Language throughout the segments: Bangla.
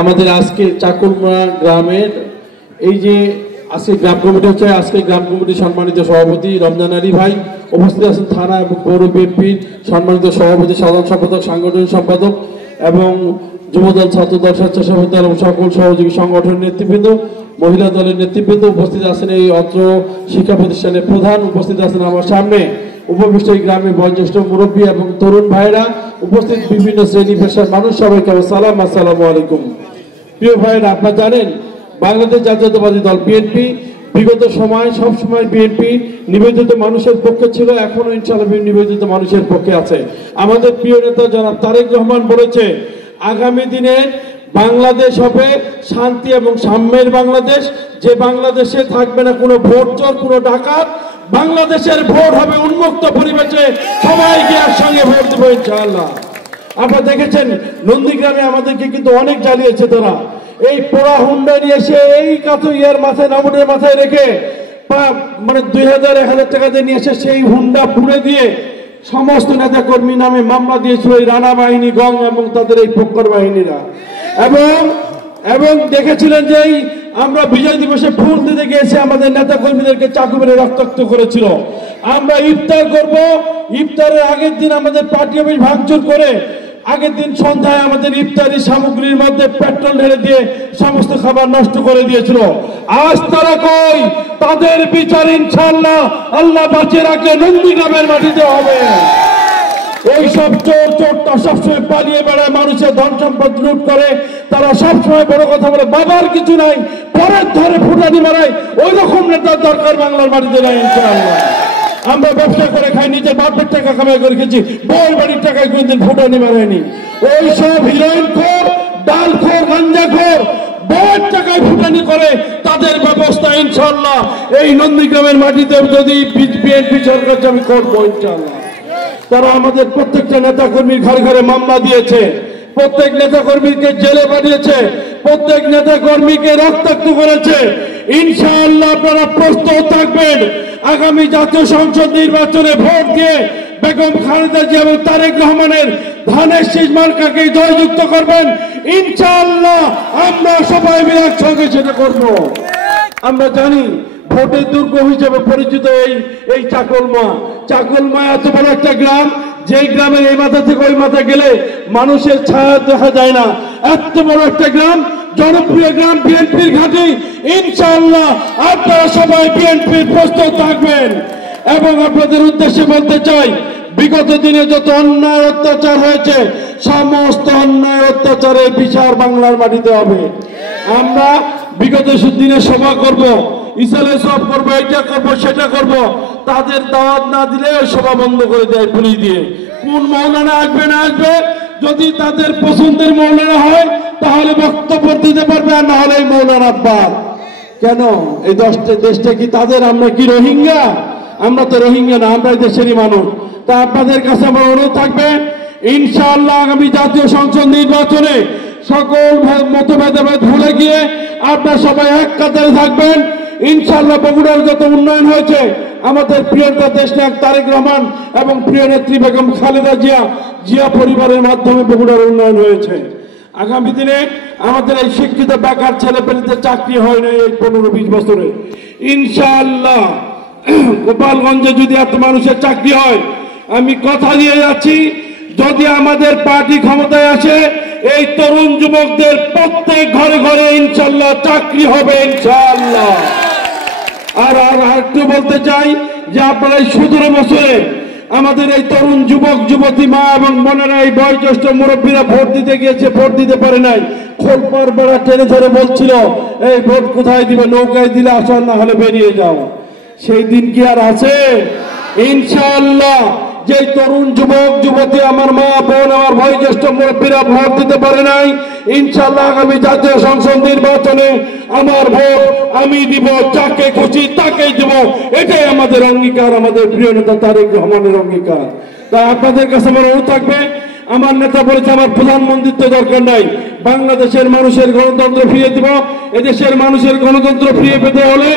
আমাদের আজকে চাকুলমা গ্রামের এই যে আজকে গ্রাম কমিটি হচ্ছে, আজকে গ্রাম কমিটির সম্মানিত সভাপতি রমজান আলী ভাই উপস্থিত আছেন, থানা এবং পৌর বিএনপির সম্মানিত সভাপতি, সাধারণ সম্পাদক, সাংগঠনিক সম্পাদক এবং যুবদল, ছাত্রদল, স্বেচ্ছাসেবক দল এবং সকল সহযোগী সংগঠনের নেতৃবৃন্দ, মহিলা দলের নেতৃবৃন্দ উপস্থিত আছেন। এই অত্র শিক্ষা প্রতিষ্ঠানের প্রধান উপস্থিত আছেন আমার সামনে, উপবিষ্ট এই গ্রামের বয়োজ্যেষ্ঠ মুরব্বী এবং তরুণ ভাইরা, উপস্থিত বিভিন্ন শ্রেণী পেশার মানুষ, সবাইকে সালাম, আসসালামু আলাইকুম। প্রিয় ভাইরা, আপনারা জানেন বাংলাদেশ জাতীয়তাবাদী দল বিএনপি বিগত সময় সবসময় বিএনপি নিবেদিত মানুষের পক্ষে ছিল, এখনো ইনশাআল্লাহ নিবেদিত মানুষের পক্ষে আছে। আমাদের প্রিয় নেতা জনাব তারেক রহমান বলেছে আগামী দিনে বাংলাদেশ হবে শান্তি এবং সাম্যের বাংলাদেশ, যে বাংলাদেশে থাকবে না কোনো ভোট চোর, কোনো ডাকাত। বাংলাদেশের ভোট হবে উন্মুক্ত পরিবেশে, সবাইকে একসঙ্গে ভোট দেবো ইনশাআল্লাহ। আপনারা দেখেছেন নন্দীগ্রামে আমাদেরকে কিন্তু অনেক জ্বালিয়েছে তারা। এই পোড়া হুন্ডা নিয়ে এসে এই কাতো ইয়ার মাথায়, নামুনের মাথায় রেখে মানে 2000-1000 টাকা দিয়ে নিয়ে এসে সেই হুন্ডা পুড়ে দিয়ে সমস্ত নেতা কর্মী নামে মামলা দিয়েছিল এই রানা বাহিনী, গং এবং তাদের এই পক্ষর বাহিনীরা। এবং দেখেছিলেন যে আমরা বিজয় দিবসে ফুল দিতে গিয়েছে, আমাদের নেতা কর্মীদেরকে চাকু মেরে রক্তাক্ত করেছিল। আমরা ইফতার করব, ইফতারের আগের দিন আমাদের পার্টি অফিস ভাঙচুর করে আগের দিন সন্ধ্যায় আমাদের ইফতারি সামগ্রীর মধ্যে পেট্রোল ঢেলে দিয়ে সমস্ত খাবার নষ্ট করে দিয়েছিল। আজ তারা কই? তাদের বিচার ইনশাআল্লাহ আল্লাহ বাঁচিয়ে রাখলে নন্দীগ্রামের মাটিতে হবে। এইসব চোরটা সবসময় পালিয়ে বেড়ায়, মানুষের ধন সম্পদ লুট করে, তারা সবসময় বড় কথা বলে বাবার কিছু নাই, পরের ধরে ফুটানি মারায়। ওই রকম নেতার দরকার বাংলার মাটিতে নাই ইনশাআল্লাহ। আমরা ব্যবসা করে খাই, নিজের বাপের টাকা কামাই করে খেয়েছি, বউয়ের বাড়ির টাকায় কোনদিন ফুটানি মারায়নি। ওই সব হিরোইন খোর, ডাল খোর, গাঞ্জা খোর বউয়ের টাকায় ফুটানি করে, তাদের ব্যবস্থা ইনশাআল্লাহ এই নন্দীগ্রামের মাটিতে যদি বিএনপি সরকার আমি করবো ইনশাআল্লাহ। তারা আমাদের প্রত্যেকটা নেতা কর্মীর ঘরে ঘরে মামলা দিয়েছে, প্রত্যেক নেতা কর্মীকে জেলে পাঠিয়েছে, প্রত্যেক নেতা কর্মীকে রক্তাক্ত করেছে। ইনশাআল্লাহ আপনারা প্রস্তুত থাকবেন, আগামী জাতীয় সংসদ নির্বাচনে ভোট দিয়ে বেগম খালেদা জিয়া এবং তারেক রহমানের ধানের শীষ মার্কাকে জয়যুক্ত করবেন ইনশাআল্লাহ। আমরা সবাই মিলে একসঙ্গে সেটা করব। আমরা জানি ভোটের দুর্গ হিসেবে পরিচিত এই চাকুলমা এত বড় একটা গ্রাম, যে গ্রামের এই মাথা থেকে ওই মাথা গেলে মানুষের ছায়া দেখা যায় না। এত বড় একটা গ্রাম, জনপ্রিয় গ্রাম, বিএনপির ঘাঁটি। ইনশাআল্লাহ আপনারা সবাই বিএনপির প্রস্তুত থাকবেন। এবং আপনাদের উদ্দেশ্যে বলতে চাই, বিগত দিনে যত অন্যায় অত্যাচার হয়েছে, সমস্ত অন্যায় অত্যাচারের বিচার বাংলার মাটিতে হবে। আমরা বিগত দিনে সভা করব, ইসালে সব করবো, এটা করবো, সেটা করবো, তাদের দাওয়াত না দিলে সভা বন্ধ করে দেয় পুলিশ দিয়ে। কোন মৌলানা আসবে না আসবে, যদি তাদের পছন্দের মৌলানা হয় তাহলে বক্তব্য দিতে পারবে, আর না হলে মৌলানা বাদ। কেন? এই দেশটা কি তাদের? আমরা কি রোহিঙ্গা? আমরা তো রোহিঙ্গা না, আমরা দেশেরই মানুষ। তা আপনাদের কাছে আমার অনুরোধ থাকবে, ইনশাআল্লাহ আগামী জাতীয় সংসদ নির্বাচনে সকল মতভেদ ভুলে গিয়ে আপনারা সবাই এক কাতারে থাকবেন। ইনশাআল্লাহ বগুড়ার যত উন্নয়ন হয়েছে, আমাদের প্রিয় দেশনায়ক তারেক রহমান এবং প্রিয় নেত্রী বেগম খালেদা জিয়া পরিবারের মাধ্যমে বগুড়ার উন্নয়ন হয়েছে। আগামী দিনে আমাদের এই শিক্ষিত বেকার ছেলেপেলেদের চাকরি হয় না এই 15-20 বছরে। ইনশাআল্লাহ গোপালগঞ্জে যদি এত মানুষের চাকরি হয়, আমি কথা দিয়ে যাচ্ছি, যদি আমাদের পার্টি ক্ষমতায় আসে, এই তরুণ যুবকদের প্রত্যেক ঘরে ঘরে ইনশাআল্লাহ চাকরি হবে ইনশাআল্লাহ। আর একটু বলতে চাই যে আপনারা এই 17 বছরে আমাদের এই তরুণ যুবক যুবতী মা এবং বোনেরা, এই বয়োজ্যেষ্ঠ মুরব্বীরা ভোট দিতে গিয়েছে, ভোট দিতে পারে নাই। খোলপার বেড়া টেনে ধরে বলছিল এই ভোট কোথায় দিবে, নৌকায় দিলে আসর, না হলে বেরিয়ে যাও। সেই দিন কি আর আছে? ইনশাআল্লাহ যে তরুণ যুবক যুবতী, আমার মা বোন, আমার বয়োজ্যেষ্ঠ মুরব্বীরা ভোট দিতে পারে নাই, ইনশাআল্লাহ আগামী জাতীয় সংসদ নির্বাচনে আমার ভোট আমি দিব, যাকে খুশি তাকেই দিব। এটাই আমাদের অঙ্গীকার, আমাদের প্রিয় নেতা তারেক রহমানের অঙ্গীকার। তাই আপনাদের কাছে আমার অনুরোধ থাকবে, আমার নেতা বলেছে আমার প্রধানমন্ত্রিত্ব দরকার নাই, বাংলাদেশের মানুষের গণতন্ত্র ফিরিয়ে দিব। এদেশের মানুষের গণতন্ত্র ফিরিয়ে পেতে হলে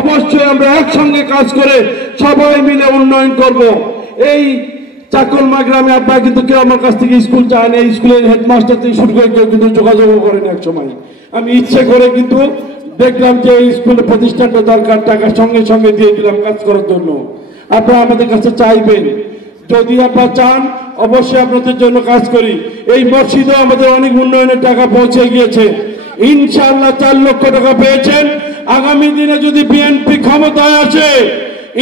অবশ্যই আমরা একসঙ্গে কাজ করে সবাই মিলে উন্নয়ন করব। এই চাকলমা গ্রামে আপনারা কিন্তু কেউ আমার কাছ থেকে স্কুল চান, এই স্কুলের হেডমাস্টার থেকে শুরু করে কেউ কিন্তু যোগাযোগও করেন এক সময়। আমি ইচ্ছে করে কিন্তু দেখলাম যে এই স্কুলের প্রতিষ্ঠানটা দরকার, টাকা সঙ্গে সঙ্গে দিয়ে দিলাম কাজ করার জন্য। আপনারা আমাদের কাছে চাইবেন, যদি আপনারা চান অবশ্যই আপনাদের জন্য কাজ করি। এই মসজিদও আমাদের অনেক উন্নয়নের টাকা পৌঁছে গিয়েছে, ইনশাআল্লাহ 4 লক্ষ টাকা পেয়েছেন। আগামী দিনে যদি বিএনপি ক্ষমতায় আসে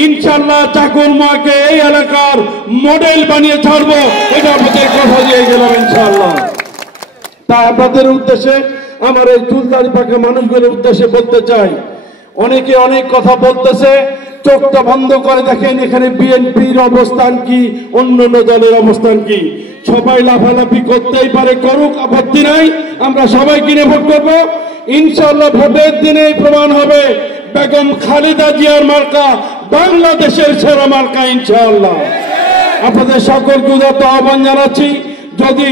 ইনশাআল্লাহ চাকলমাকে এই এলাকার মডেল বানিয়ে ছাড়বো, এটা আমাদের কথা দিয়ে গেলাম ইনশাআল্লাহ। তাই আপনাদের উদ্দেশ্যে, আমার এই চুলদারি পাকা মানুষগুলোর উদ্দেশ্যে বলতে চাই, অনেকে অনেক কথা বলতেছে, চোখটা বন্ধ করে দেখেন এখানে বিএনপির অবস্থান কি, অন্যান্য দলের অবস্থান কি। সবাই লাফালাফি করতেই পারে, করুক, আপত্তি নাই। আমরা সবাই কিনে ভোট করবো ইনশাআল্লাহ। ভোটের দিনেই প্রমাণ হবে বেগম খালেদা জিয়ার মার্কা বাংলাদেশের সেরা মার্কা ইনশাআল্লাহ। আপনাদের সকলকে উদাত্ত আহ্বান জানাচ্ছি, যদি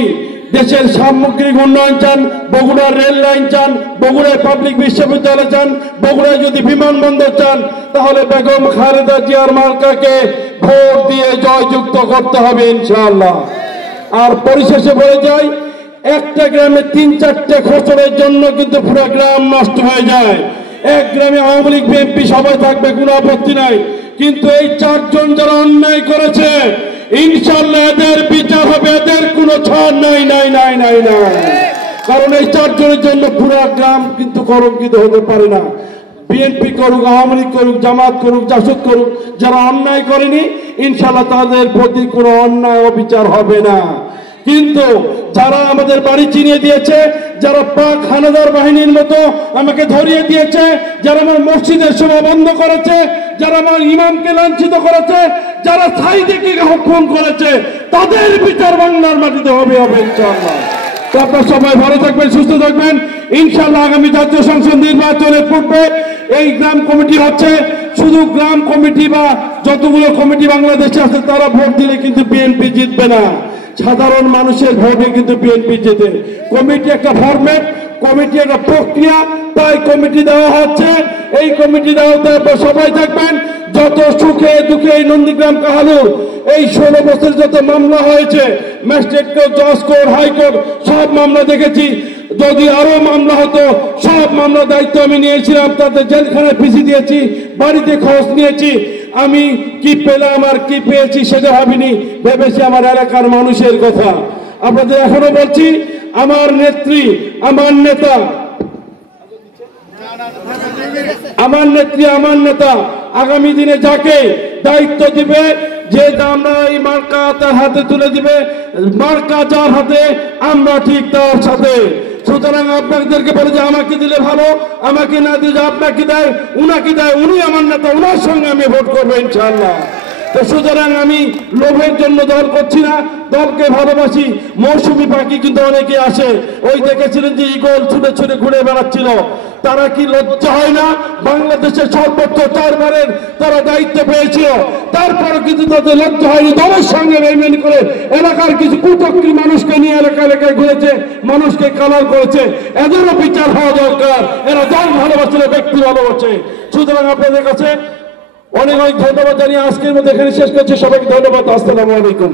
দেশের সামগ্রিক উন্নয়ন চান, বগুড়ার রেল লাইন চান, বগুড়ায় পাবলিক বিশ্ববিদ্যালয় চান, বগুড়ায় যদি বিমানবন্দর চান, তাহলে বেগম খালেদা জিয়ার মার্কাকে ভোট দিয়ে জয়যুক্ত করতে হবে ইনশাআল্লাহ। আর পরিশেষে বলে যাই, একটা গ্রামে 3-4টে খোঁচড়ের জন্য কিন্তু পুরো গ্রাম নষ্ট হয়ে যায়। এক গ্রামে আওয়ামী লীগ বিএনপি সবাই থাকবে, কোনো আপত্তি নাই, কিন্তু এই 4 জন যারা অন্যায় করেছে ইনশাআল্লাহ এদের বিচার হবে, এদের কোনো ছাড় নাই নাই নাই নাই নাই। কারণ এই 4 জনের জন্য পুরো গ্রাম কিন্তু কলঙ্কিত হতে পারে না। বিএনপি করুক, আওয়ামী লীগ করুক, জামাত করুক, জাসদ করুক, যারা অন্যায় করেনি ইনশাআল্লাহ তাদের প্রতি কোনো অন্যায় অবিচার হবে না। কিন্তু যারা আমাদের বাড়ি চিনিয়ে দিয়েছে, যারা পাক হানাদার বাহিনীর মতো আমাকে ধরিয়ে দিয়েছে, যারা আমার মসজিদের সভা বন্ধ করেছে, যারা আমার ইমামকে লাঞ্ছিত করেছে, যারা সাইদিকে খুন করেছে, তাদের বিচার বাংলার মাটিতে হবে হবে ইনশাআল্লাহ। তো আপনারা সবাই ভালো থাকবেন, সুস্থ থাকবেন ইনশাআল্লাহ। আগামী জাতীয় সংসদ নির্বাচনের পূর্বে এই গ্রাম কমিটি হচ্ছে, শুধু গ্রাম কমিটি বা যতগুলো কমিটি বাংলাদেশে আছে তারা ভোট দিলে কিন্তু বিএনপি জিতবে না, সাধারণ মানুষের ভোটে কিন্তু বিএনপি জেতে। কমিটি একটা ফরম্যাট, কমিটি একটা প্রক্রিয়া, তাই কমিটি দেওয়া হচ্ছে। এই কমিটি দেওয়াতে সবাই থাকবেন। যত সুখে দুঃখে এই নন্দীগ্রাম কাহালুর এই 16 বছর যত মামলা হয়েছে, ম্যাজিস্ট্রেট কোর্ট, জজ কোর্ট, হাইকোর্ট সব মামলা দেখেছি। যদি আরো মামলা হতো, সব মামলা দায়িত্ব আমি নিয়েছিলাম, তাদের জেলখানায় পিছিয়ে দিয়েছি, বাড়িতে খরচ নিয়েছি। আমি কি পেলাম আর কি পেয়েছি সেটা ভাবিনি, ভেবেছি আমার এলাকার মানুষের কথা। আপনাদের এখনো বলছি, আমার নেত্রী, আমার নেতা, আমার নেত্রী, আমার নেতা আগামী দিনে যাকে দায়িত্ব দিবে, যে আমরা এই মার্কা তার হাতে তুলে দিবে, মার্কা যার হাতে আমরা ঠিক তার সাথে। সুতরাং আপনাদেরকে বলে যে আমাকে দিলে ভালো, আমাকে না দিলে আপনাকে দেয়, উনাকে দেয়, উনি আমার নেতা, উনার সঙ্গে আমি ভোট করবো ইনশাআল্লাহ। তো সুতরাং আমি লোভের জন্য দল করছি না, দলকে ভালোবাসি। মৌসুমী পাখি কিন্তু অনেকে আসে, ওই দেখেছিলেন যে ইগল ছুটে ছুটে ঘুরে বেড়াচ্ছিল, তারা কি লজ্জা হয় না? বাংলাদেশের সর্বোচ্চ 4 বারের তারা দায়িত্ব পেয়েছিল, তারপরও কিন্তু তাদের লজ্জা হয়নি। দলের সঙ্গে বেইমানি করে এলাকার কিছু কুচক্রী মানুষকে নিয়ে এলাকা এলাকায় ঘুরেছে, মানুষকে কালার করেছে। এদেরও বিচার হওয়া দরকার। এরা দল ভালোবাসে, ব্যক্তি ভালোবাসে। সুতরাং আপনাদের কাছে অনেক অনেক ধন্যবাদ জানিয়ে আজকের মধ্যে এখানে শেষ করছি। সবাইকে ধন্যবাদ। আসসালামু আলাইকুম।